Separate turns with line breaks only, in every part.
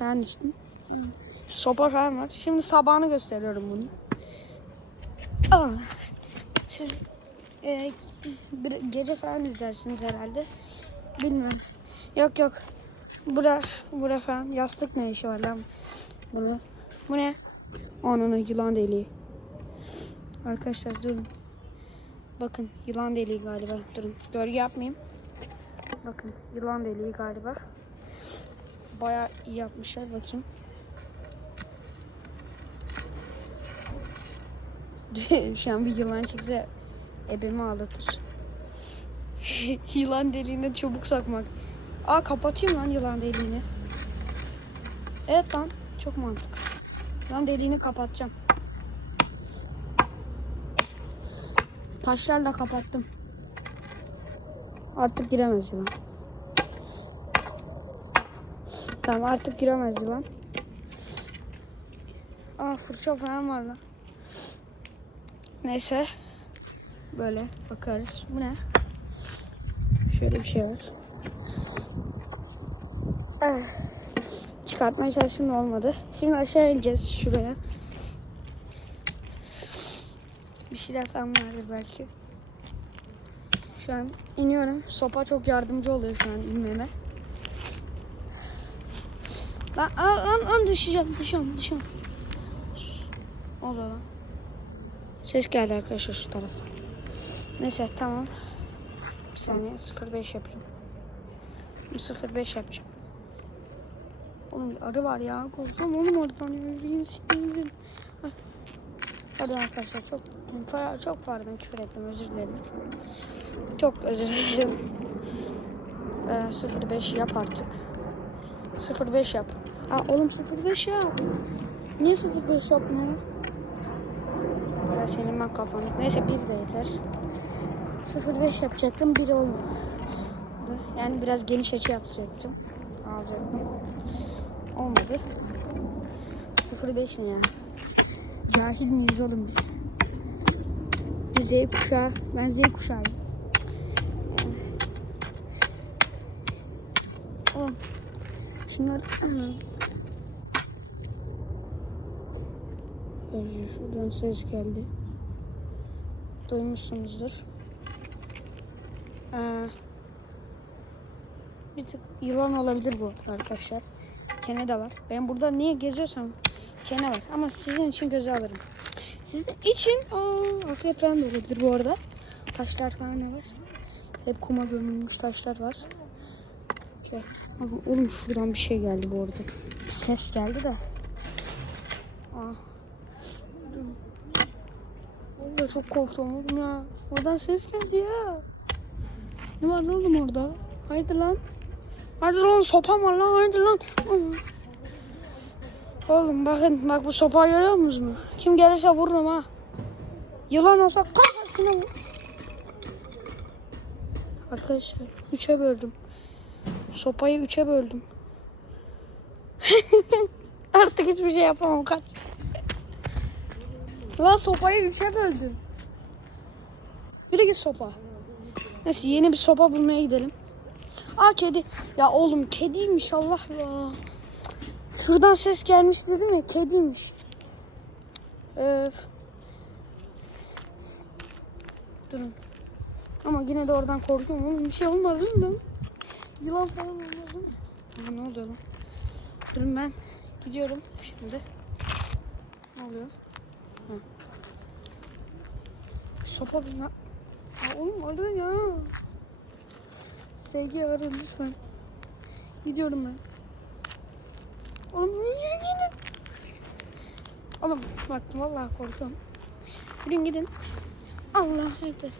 İçtim. Sopa falan var. Şimdi sabahını gösteriyorum bunu. Aa, siz e, bir, gece falan izlersiniz herhalde. Bilmiyorum. Yok yok. Bura, bura falan. Yastık ne işi var lan? Bunu. Bu ne? Onun yılan deliği. Arkadaşlar durun. Bakın yılan deliği galiba. Durun. Gölge yapmayayım. Bakın yılan deliği galiba. Baya iyi yapmışlar. Bakayım. Şu an bir yılan çıksa ebemi ağlatır. yılan deliğine çubuk sokmak. Aa kapatayım lan yılan deliğini. Evet lan çok mantıklı. Yılan deliğini kapatacağım. Taşlarla kapattım. Artık giremez yılan. Tamam artık giremez yılan. Aa fırça falan var lan. Neyse. Böyle bakarız. Bu ne? Şöyle bir şey var. Ah. Çıkartmaya çalıştım olmadı. Şimdi aşağı ineceğiz şuraya. Bir şeyler falan vardır belki. Şu an iniyorum. Sopa çok yardımcı oluyor şu an inmeme. Lan, lan, lan, lan düşeceğim, düşüyorum, düşüyorum. Oldu. Ses geldi arkadaşlar şu taraftan. Neyse tamam. Bir saniye 05 yapayım. 05 yapacağım. Oğlum arı var ya. Korktum oğlum aradan. Yürüyün siktirin. Pardon arkadaşlar çok çok pardon küfür ettim özür dilerim. Çok özür dilerim. Ee, 05 yap artık. 05 yap. Aa oğlum 05 yap. Niye 05 yapmıyor? Ben senin ben kafanı. Neyse bir de yeter. 05 yapacaktım bir olmadı. Yani biraz geniş açı yapacaktım. Alacaktım. Olmadı. 05 ne ya? Cahil miyiz oğlum biz? Biz Z kuşağı. Ben Z kuşağıyım. Oğlum. Şunlar... Şuradan ses geldi. Duymuşsunuzdur. Ee, bir tık yılan olabilir bu arkadaşlar. Kene de var. Ben burada niye geziyorsam kene var. Ama sizin için göze alırım. Sizin için akrep falan da olabilir bu arada. Taşlar falan ne var? Hep kuma gömülmüş taşlar var. Abi oğlum şuradan bir şey geldi bu arada. Bir ses geldi de. Aa. Dur. Vallahi çok korktum oğlum ya. Oradan ses geldi ya. Ne var lan oğlum orada? Haydi lan. Haydi lan sopam var lan haydi lan. Oğlum bakın bak bu sopayı görüyor musunuz? Kim gelirse vururum ha. Yılan olsa kafasına. Arkadaşlar üçe böldüm. Sopayı üçe böldüm. Artık hiçbir şey yapamam kaç. Lan sopayı üçe böldüm. Yürü git sopa. Neyse yeni bir sopa bulmaya gidelim. Aa kedi. Ya oğlum kediymiş Allah ya. Şuradan ses gelmiş dedim ya kediymiş. Öf. Durun. Ama yine de oradan korkuyorum oğlum. Bir şey olmaz değil mi? Yılan falan olmaz değil mi? Aa, ne oluyor lan? Durun ben gidiyorum şimdi. Ne oluyor? Ha. Sopa bulma. Ya oğlum arı ya. Sevgi arı lütfen. Gidiyorum ben. Oğlum yürü gidin. Oğlum bak vallahi korkuyorum. Yürüyün gidin. Allah ekber.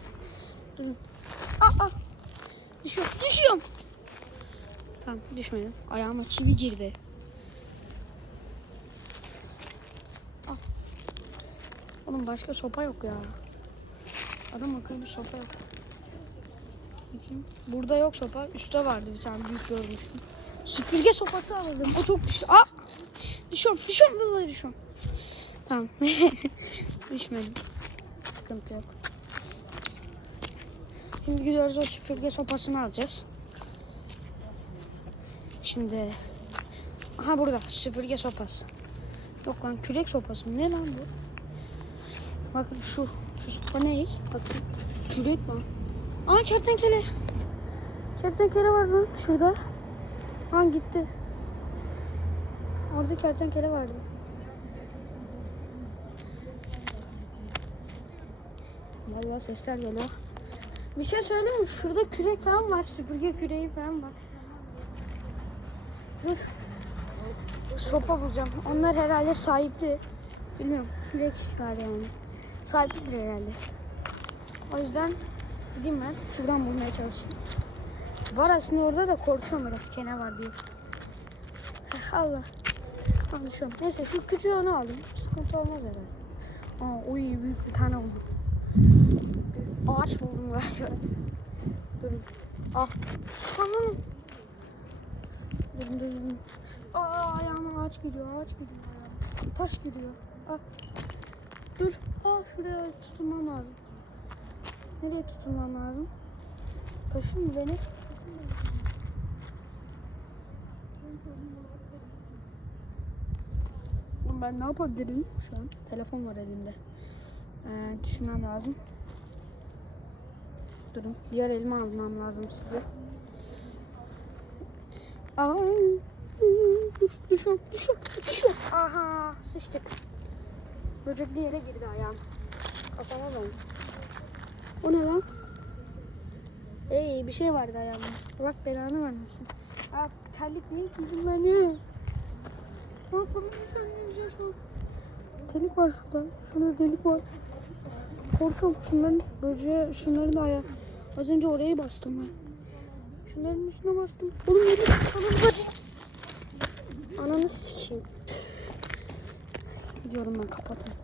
Durun. Aa, aa. Düşüyorum. Düşüyorum. Tamam düşmedim. Ayağıma çivi girdi. Al. Oğlum başka sopa yok ya. Adam akıllı sopa yok. Bakayım. Burada yok sopa. Üstte vardı bir tane büyük görmüştüm. Süpürge sopası aldım. O çok güçlü. Aa! Düşüyorum. Düşüyorum. Vallahi düşüyorum. Tamam. Düşmedim. Sıkıntı yok. Şimdi gidiyoruz o süpürge sopasını alacağız. Şimdi Aha burada süpürge sopası. Yok lan kürek sopası mı? Ne lan bu? Bakın şu. Şu sopa ne? Bakın. Kürek lan. Aa kertenkele. Kertenkele var lan şurada. Aa gitti. Orada kertenkele vardı. Vallahi sesler geliyor. Bir şey söyleyeyim mi? Şurada kürek falan var. Süpürge küreği falan var. Dur. Sopa bulacağım. Onlar herhalde sahipli. Bilmiyorum. Kürek var yani. Sahiplidir herhalde. O yüzden gideyim ben. Şuradan bulmaya çalışayım. Var aslında orada da korkuyorum biraz. Kene var diye. Allah. Konuşuyorum. Neyse şu küçüğü onu aldım. Sıkıntı olmaz herhalde. Aa, oy büyük bir tane buldum. Ağaç buldum galiba. Durun. Ah. Tamam. Durun. durun. Aa ayağıma ağaç giriyor. Ağaç giriyor ayağıma. Taş giriyor. Ah. Dur. Ah şuraya tutunmam lazım. Nereye tutunmam lazım? Taşın mı beni? Ben ne yapabilirim şu an? Telefon var elimde. Ee, düşünmem lazım. Durun. Diğer elimi almam lazım size. Aa, düş, düşüyorum, düşüyorum, düşüyorum. Aha, sıçtık. Böcekli yere girdi ayağım. Kafama ben. O ne lan? Ey bir şey vardı ayağımda. Bak belanı vermesin. Aa, terlik niye giydin beni? Ne yapalım sen güzel şu. Delik var şurada. Şurada delik var. Korkuyorum şunların böceğe şunların da ayağı. Az önce orayı bastım ben. Şunların üstüne bastım. Oğlum. Ananı bacı. Ananı sikeyim. Gidiyorum ben kapatın.